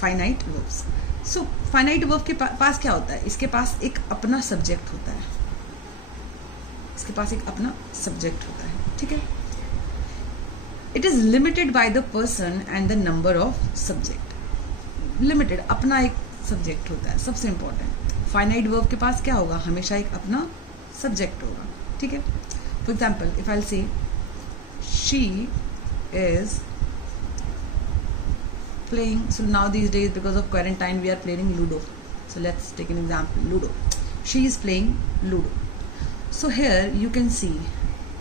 Finite verbs. So finite verb के पास क्या होता है, इसके पास एक अपना सब्जेक्ट होता है, इसके पास एक अपना सब्जेक्ट होता है, ठीक है। It is limited by the person and the number of subject. Limited, अपना एक सब्जेक्ट होता है, सबसे इंपॉर्टेंट। फाइनाइट वर्ब के पास क्या होगा, हमेशा एक अपना सब्जेक्ट होगा, ठीक है। फॉर एग्जाम्पल इफ आई से she is playing, so now these days because of quarantine we are playing ludo, so let's take an example, ludo. She is playing ludo. So here you can see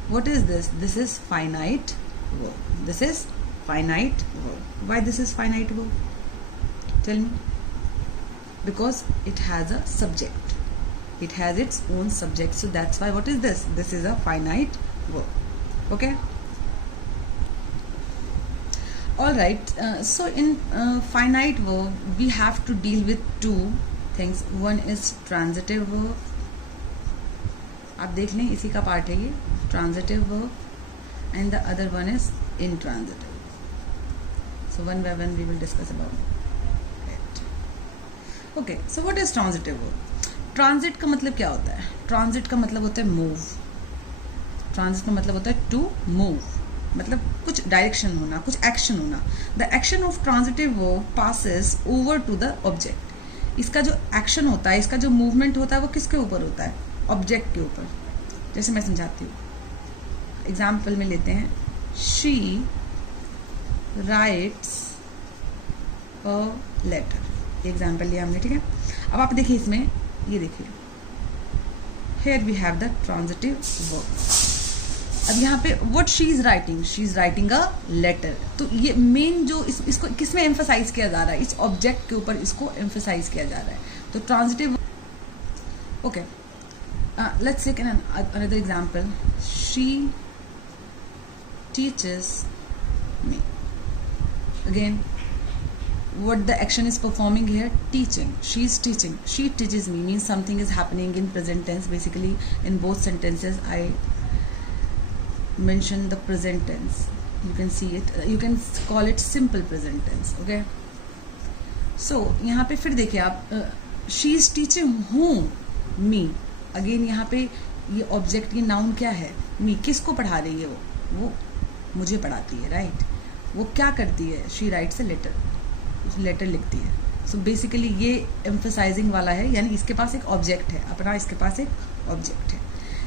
what is this, this is finite verb, this is finite verb. Why this is finite verb, tell me? Because it has a subject, it has its own subject, so that's why what is this, this is a finite verb, okay. All right, so in finite verb we have to deal with two things. One is transitive verb, आप देख लें इसी का part है ये, transitive verb, and the other one is intransitive. So one by one we will discuss about it. Okay, so what is transitive verb? Transit का मतलब क्या होता है, transit का मतलब होता है move, transit का मतलब होता है to move, मतलब कुछ डायरेक्शन होना, कुछ एक्शन होना। The action of transitive verb passes over to the object. इसका जो एक्शन होता है, इसका जो मूवमेंट होता है वो किसके ऊपर होता है, ऑब्जेक्ट के ऊपर। जैसे मैं समझाती हूँ, एग्जाम्पल में लेते हैं, she writes a letter, example लिया हमने, ठीक है। अब आप देखिए इसमें, ये देखिए, here we have the transitive verb. अब यहाँ पे what she is writing a letter, तो ये मेन जो इसको किस में एम्फसाइज किया जा रहा है, इस ऑब्जेक्ट के ऊपर इसको एम्फसाइज किया जा रहा है, तो transitive. Okay, let's take another example, she teaches me. Again what the action is performing here, teaching, she is teaching, she teaches me means something is happening in present tense. Basically in both sentences I mention the present tense, you can see it, you can call it simple present tense, okay. So यहाँ पे फिर देखिए आप, she is teaching whom, me. Again यहाँ पे ये object, ये noun क्या है, me, किसको पढ़ा रही है वो मुझे पढ़ाती है, राइट। वो क्या करती है, she writes a letter, letter लिखती है। सो बेसिकली ये एम्फसाइजिंग वाला है, यानी इसके पास एक ऑब्जेक्ट है अपना, इसके पास एक ऑब्जेक्ट है।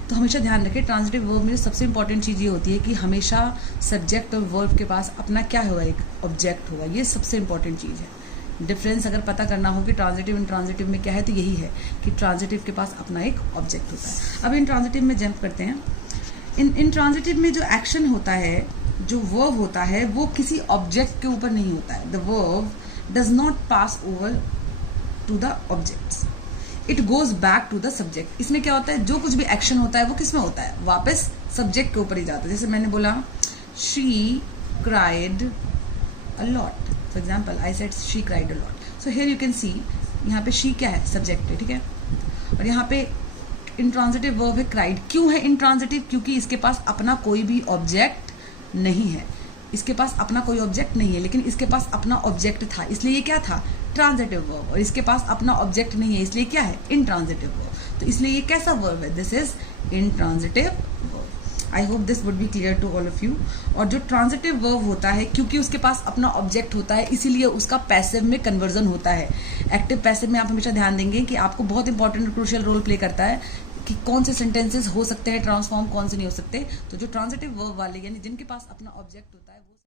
तो हमेशा ध्यान रखें, ट्रांजिटिव वर्ब में सबसे इंपॉर्टेंट चीज़ ये होती है कि हमेशा सब्जेक्ट और वर्ब के पास अपना क्या होगा, एक ऑब्जेक्ट होगा। ये सबसे इंपॉर्टेंट चीज़ है। डिफरेंस अगर पता करना हो कि ट्रांजिटिव इन ट्रांजिटिव में क्या है, तो यही है कि ट्रांजिटिव के पास अपना एक ऑब्जेक्ट होता है। अब इन ट्रांजिटिव में जंप करते हैं। इन ट्रांजिटिव में जो एक्शन होता है, जो वर्ब होता है, वो किसी ऑब्जेक्ट के ऊपर नहीं होता है। The verb does not pass over to the objects, it goes back to the subject। इसमें क्या होता है, जो कुछ भी एक्शन होता है वो किस में होता है, वापस सब्जेक्ट के ऊपर ही जाता है। जैसे मैंने बोला she cried a lot, for example I said she cried a lot, so here you can see यहाँ पे she क्या है, सब्जेक्ट है, ठीक है। और यहाँ पे इंट्रांजिटिव वर्ब है cried। क्यों है इंट्रांजिटिव, क्योंकि इसके पास अपना कोई भी ऑब्जेक्ट नहीं है, इसके पास अपना कोई ऑब्जेक्ट नहीं है, लेकिन इसके पास अपना ऑब्जेक्ट था, इसलिए ये क्या था, ट्रांजिटिव वर्ब। और इसके पास अपना ऑब्जेक्ट नहीं है, इसलिए क्या है, इंट्रांजिटिव वर्ब। तो इसलिए ये कैसा वर्ब है, this is intransitive verb. I hope this would be clear to all of you. और जो ट्रांजिटिव वर्ब होता है, क्योंकि उसके पास अपना ऑब्जेक्ट होता है, इसीलिए उसका पैसिव में कन्वर्जन होता है। एक्टिव पैसिव में आप हमेशा ध्यान देंगे कि आपको बहुत इंपॉर्टेंट क्रूशियल रोल प्ले करता है कि कौन से सेंटेंसेस हो सकते हैं ट्रांसफॉर्म, कौन से नहीं हो सकते। तो जो ट्रांजिटिव वर्ब वाले, यानी जिनके पास अपना ऑब्जेक्ट होता है, वो